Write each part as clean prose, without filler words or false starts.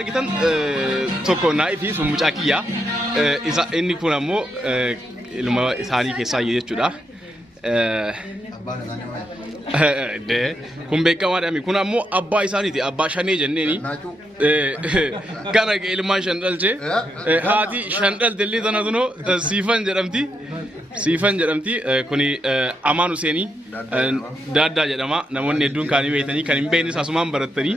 Argitan tokko naafi sun mucaa kiyya isa inni kun ammoo ilma isaanii keessaa jechuudha. Kun beekamaadha kun ammoo abbaa isaaniiti abbaa Shanee jenneeni kana ilmaan shan dhalche haati shan dhaltellee tana tuno Siifan jedhamti kuni Amaan Huseenii Daaddaa jedhama namoonni hedduun kaanii beeytanii kan hin beeknes asumaan barattanii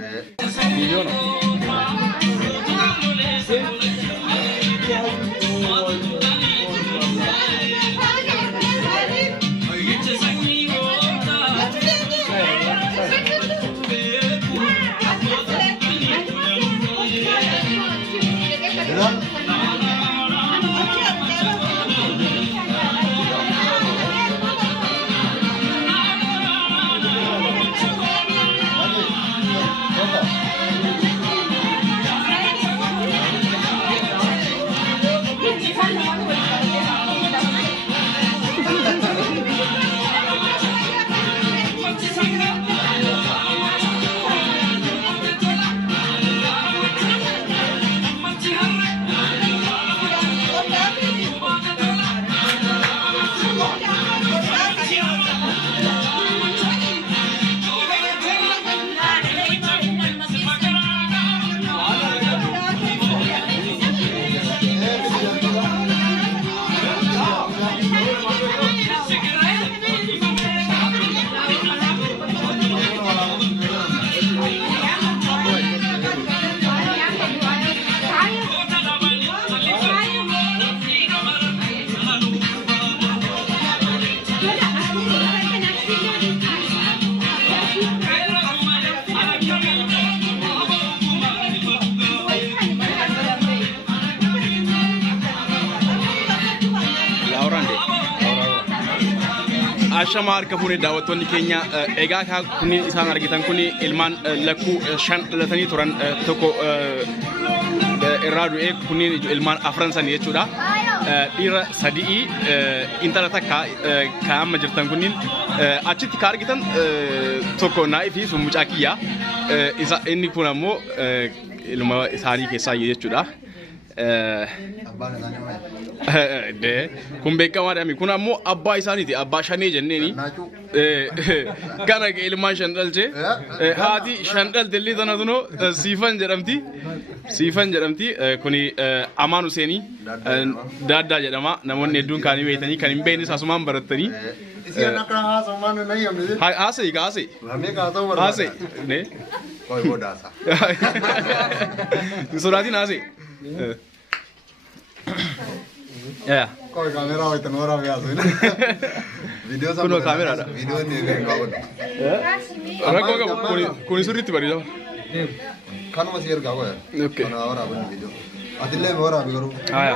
Ashamar kafuni daawwattoonni keenya egaa ka kuni isaan argitan kuni ilmaan lakkuu shan dhalatanii turan tokko irraa du'ee kuni ilmaan afran san jechuudha dhiira sadii intala takka ka amma jirtan kunniin achitti ka argitan tokko naafi sun mucaa kiyya isa inni kun ammoo ilma isaanii keessaa jechuudha. Kun beekamaadha kun ammoo abbaa isaaniiti abbaa Shanee jenneeni kana ilmaan shan dhalche haati shan dhaltellee tana tuno Siifan jedhamti kuni Amaan Huseenii Daaddaa jedhama namoonni hedduun kaanii beeytanii kan hin beeknes asumaan barattanii haasa'e sodaatiin haasa'e. Ya. Kau kamera itu orang biasa. Video sama. Kuno kamera ada. Video ni kau. Orang kau kuni surit bari dah. Kan masih kau ya. Okay. Kan orang apa video. Adilnya orang apa baru. Ya.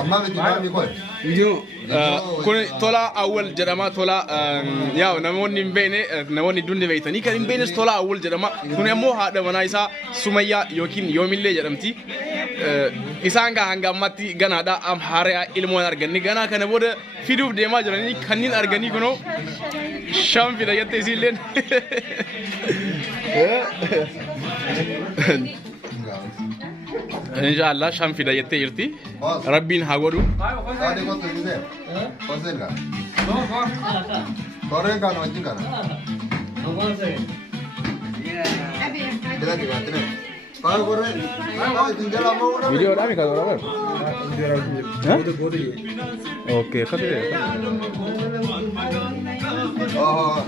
Amma video kau. Video. Kuni tola awal jedama tola ya namoonni beene namoonni dunde beeytanii kan hin beenes tola awal jedama kuni ammoo haadha manaa isaa Sumayyaa yookiin Yoomillee jedhamti. Isaan hanga ammatti ganaadha am haaraa ilmoon arganni ganaa kana booda fiduuf deemaa jiranii kanneen arganii kunoo shan fida jettee isiilleen inshallah shan fida jettee jirti rabbiin haa godhu. Video kami kalau apa? Oke, kasih deh. Oh.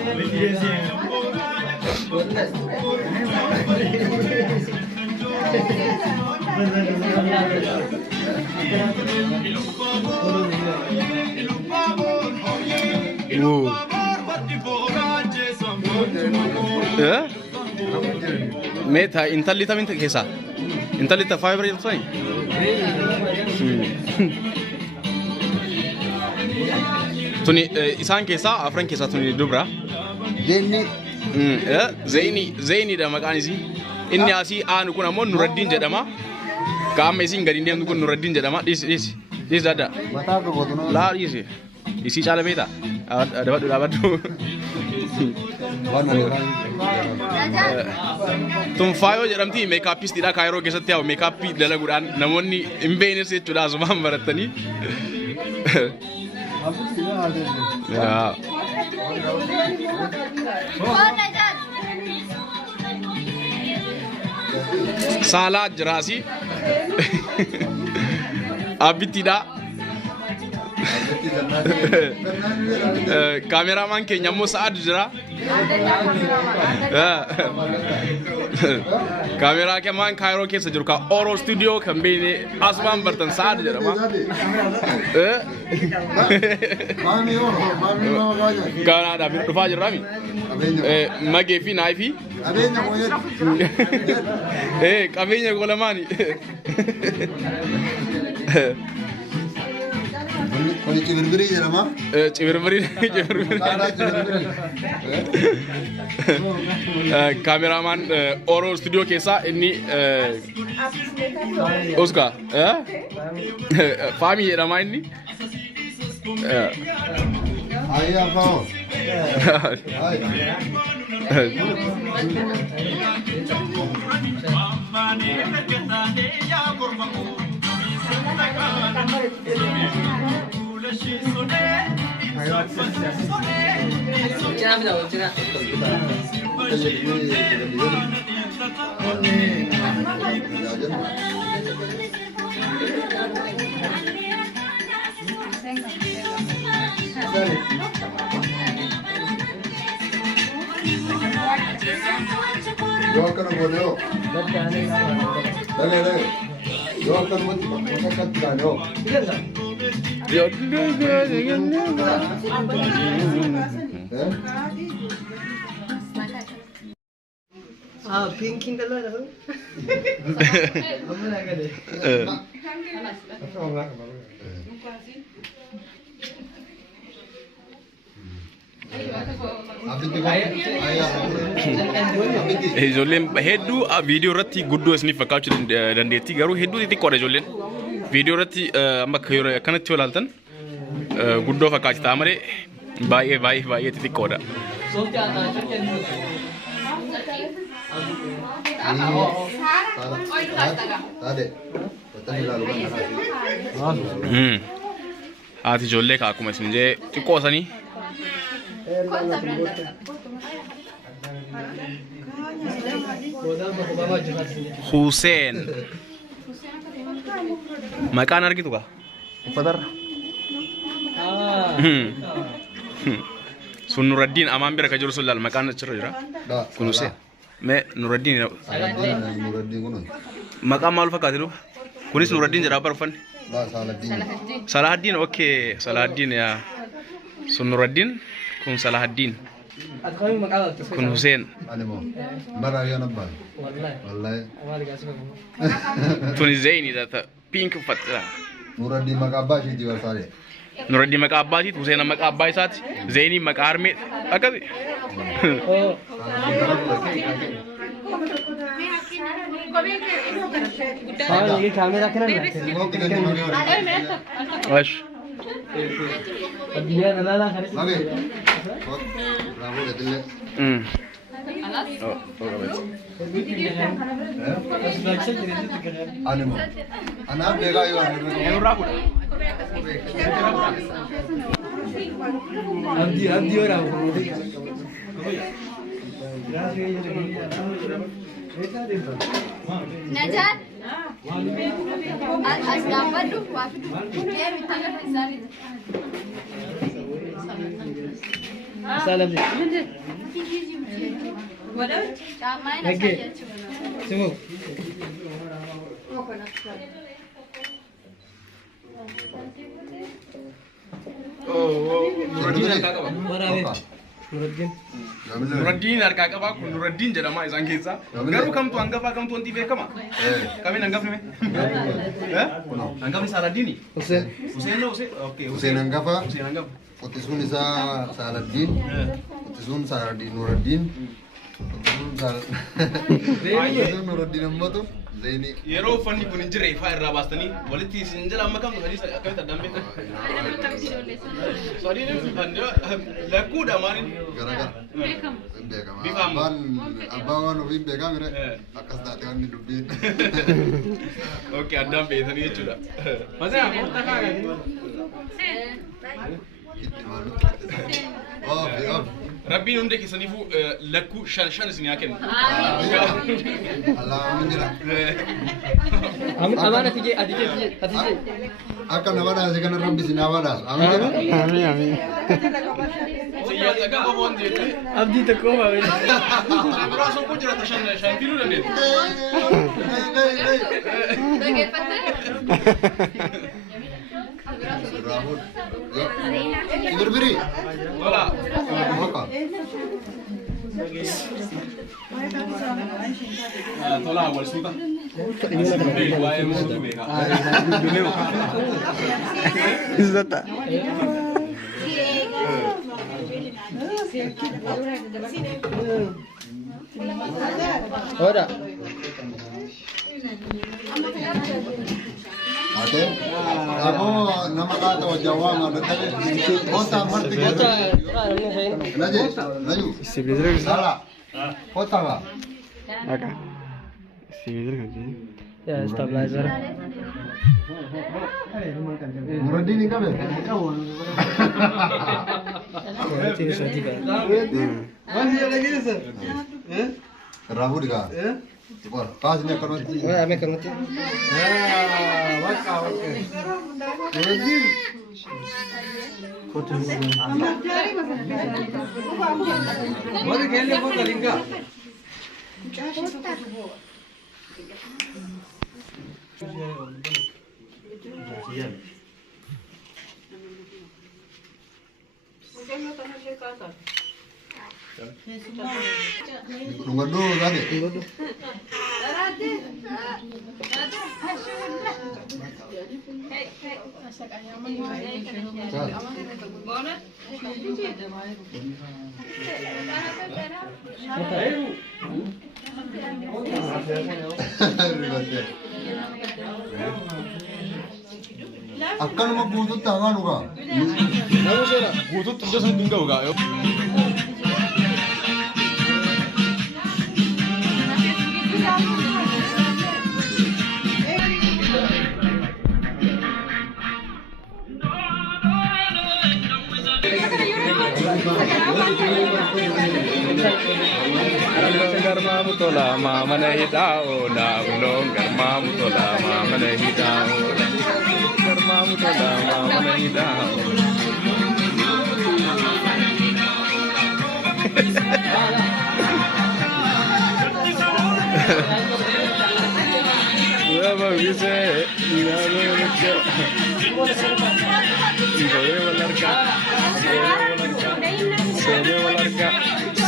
Meta intalli tamin kesa. Intalli ta fiber itu sai. Tuni isaan kesa afran kesa tuni dubra. Zaini da maqaan isii inni asii aanu kun ammoo Nuraddiin jedhama. Qaama isiin gadi deemtu kun Nuraddiin jedhama. Dhis dadda. Mataa gogootuna. Laa dhisi. Isii caala beeta. Dabadhu. Tun faayoo jedhamti meekaappistidha kaayiroo keessatti haa meekaappii dalaguudhaan namoonni hin beeknes jechuudha asumaan baratanii. Saalaa jiraasi. Abbittiidha. Kaameramaan keenya immoo Sa'aad jira. Kaameraa kemaan kaayiroo keessa jiru ka Oro Studio kan beekne asumaan baratan Sa'aad jedhama. Kanaadhaaf dhufaa jirraami. Magee fi naayii fi. Qabeenya golamaani. Kuni cibirbiri jedhama. Cibirbiri. Kaameramaan Oro Studio keessaa inni Oscar Faamii jedhama inni. Ayyaa fa'oo. Yo akan boleh. Dale. Yo akan pink color. Ijoolleen hedduu viidiyoo irratti guddoo isiniif fakkaachuu dandeetti garuu hedduu xixiqqoodha ijoolleen viidiyoo irratti amma akkanatti yoo ilaaltan guddoo fakkaachita malee baay'ee xixiqqoodha. Haati ijoollee akkuma isin jee xiqqoosanii. Hussein. Maqaan argitu ka? Uffatarra. Sun Nuraddiin amaan bira ka jiru sun laal maqaan achirra jira. Kun Hussein. Mee Nuraddiin. Maqaan maal fakkaate duuba? Kunis Nuraddiin jedhaa barfanne. Salahaddin okay Salahaddin yaa. Sun Nuraddiin kun Salahaddin. Kun Hussein. Tuni Zaini data pink uffata. Nuraddiin maqaa abbaa isheetii barsaale. Nuraddiin maqaa abbaa isheeti, Hussein maqaa abbaa isaati, Zaini maqaa harmee akkasi. Wash. Anak bega yo. Abdi orang. Najat. Asdapat tu, dia minta sari. Salam. Waduh, camai nasi aja. Semua. Nuraddiin harkaa qabaa kun Nuraddiin jedhama isaan keessaa garuu kamtu hangafaa kamtu wanti beekama kamiin hangafni hangafni Salaaddiini Hussein okay Hussein hangafa. Hussein hangafa Qotisuun isaa Salaaddiin. Qotisuun Salaaddiin Nuraddiin. Nuruddin ammoo tu Zaini. Yeroo uffanni kun hin jirre ifaa irraa baastanii walitti isin jala amma kamtu sadii akkamitti addaan beektan? Sadii lakkuudha maaliin? Garagara. Beekamu. Beekama. Bifa amma. Abbaan waan ofiin beekamire akkas taate wanni dubbiin. Okei addaan beektanii jechuudha. Masaa murtaa kaagaa. Itti maalutti itti. Oofi oofi. Rabbiin hundi keessaniifuu lakkuu shan isin haa kennu. Allah amin jira. Amaan ati jee. Akka nama daase kana rabbi si nama daas. Amin jira. Amin. Siyyaa dhagaa qofoon jechuudha. Abdii tokko maame. Biraa sokkoo jiraata shan filuu dandeenya. Dhaggeeffattee? Rahul. Birbiri. Tola. Maka. Tola wal suuta. Waa'ee muutu beekaa. Izzata. Ora. Ate, aku nama kata wajah wang ada tadi. Kota marti kota. Laju. Salah. Kota apa? Aka. Ya, stabilizer. Muradin ini kabe. Masih ada lagi sir? Rahu dika. Cepol. Pas ini akan mati. Oh, ame kan mati. Waka. Muradin. Boleh खेलने को करेंगे. Nomor 2 tadi. Akan mau butuh tangan juga. Guutuutti hunda sun dinga ogaa. Garma mutola mama nahitao na ulong garma mutola mama nahitao garma mutola mama nahitao. Whoever we say,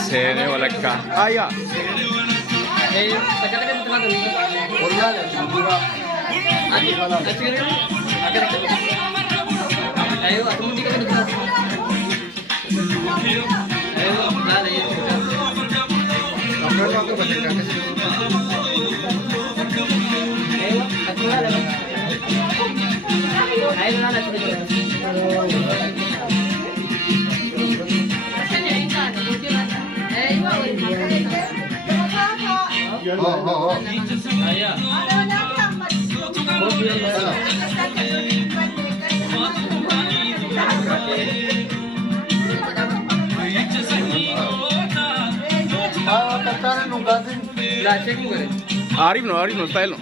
Sene walakka. Aya. Oh. Arif no style no.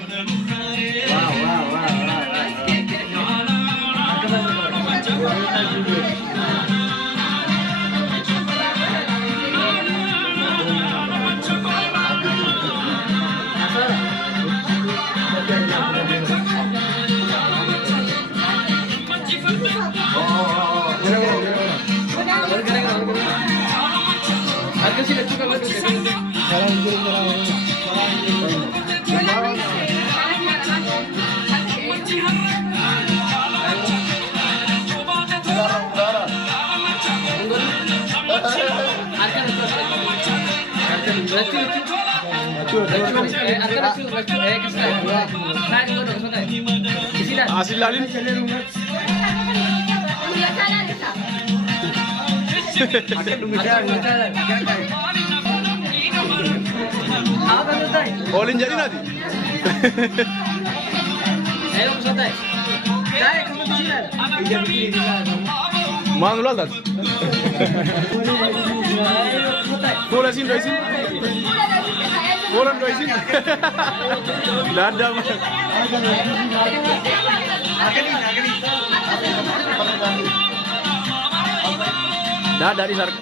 Asil lalin. Olin jadi nanti. Mang lu atas. Bola sini, doi sini. Bola doi sini. Dada. Dada di sana.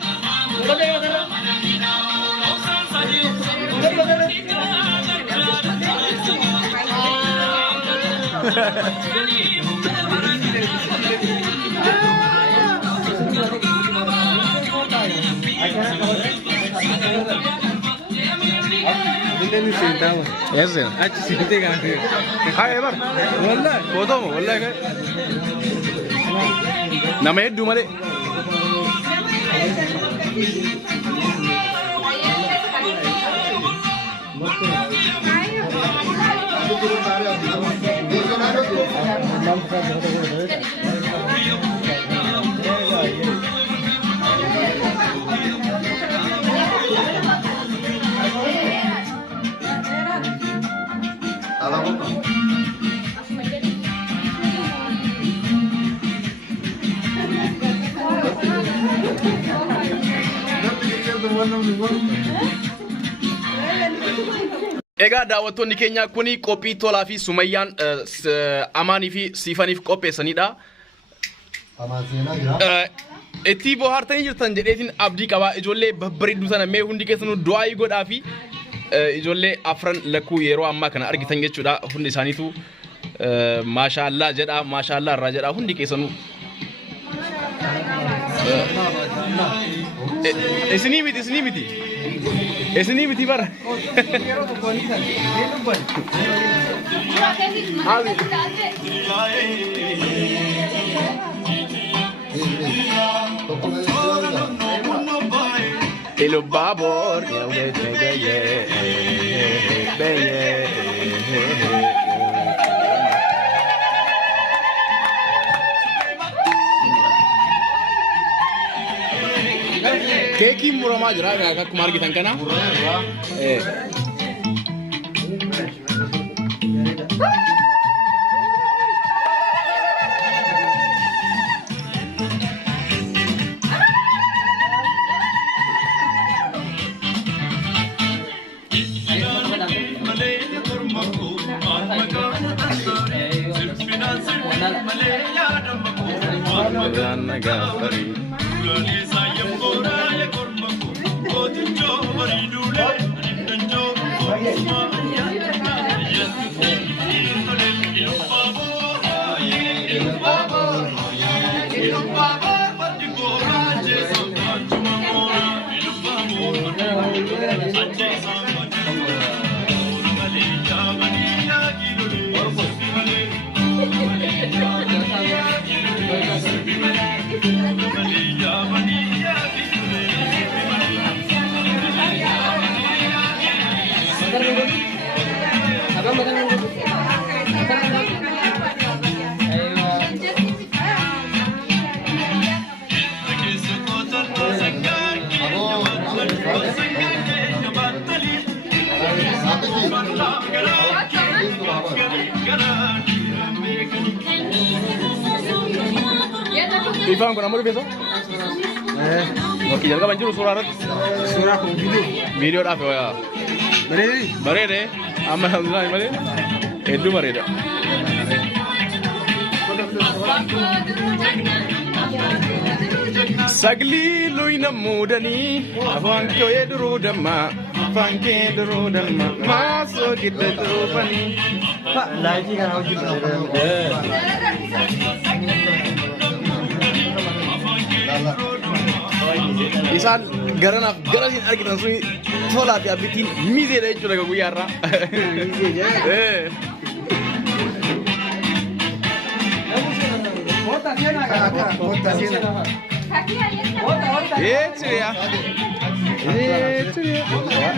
Yes sir. Aç sinte kanka. Hai ebar. Vallahi. Foto mu? Wallahi kan. Namanya Edu male. Egaa daawwattoonni keenya kuni qophii tolaa fi Sumayyaan Amaanii fi Siifaniif qopheessanidha. Itti bohaartanii jirtan jedheetiin abdii qabaa ijoollee babbareedduu sana mee hundi keessanuu du'aa godhaa fi ijoollee afran lakkuu yeroo ammaa kana argitan jechuudha. Hundi isaaniitu maashaallah jedha maashaallah irraa jedha hundi keessanuu. Isinii miti. Isinii miti bara. El babor, Keki murama jira ga kumar gitan kana Ifan kuna mori beso? Oke, jaga banjir suara Surah video. video apa ya? Bare amma alhamdulillah bare. Edu bare da. Sagli luina mudani, afan ko edru damma, afan ke edru damma, maso kita tupani. Pak, lagi kan harus Isan garanaf garasin argitan suni tolati abitin mise da icho daga guyarra. Kota sena. Ya.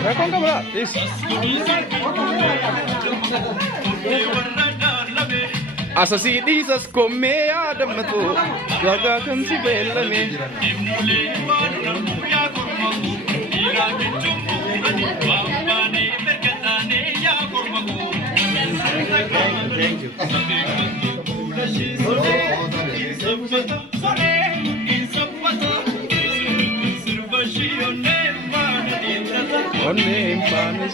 Rakon ka ba? Yes. Asasi disas komme adamatu waga kan si bellame. Thank you. Onne impane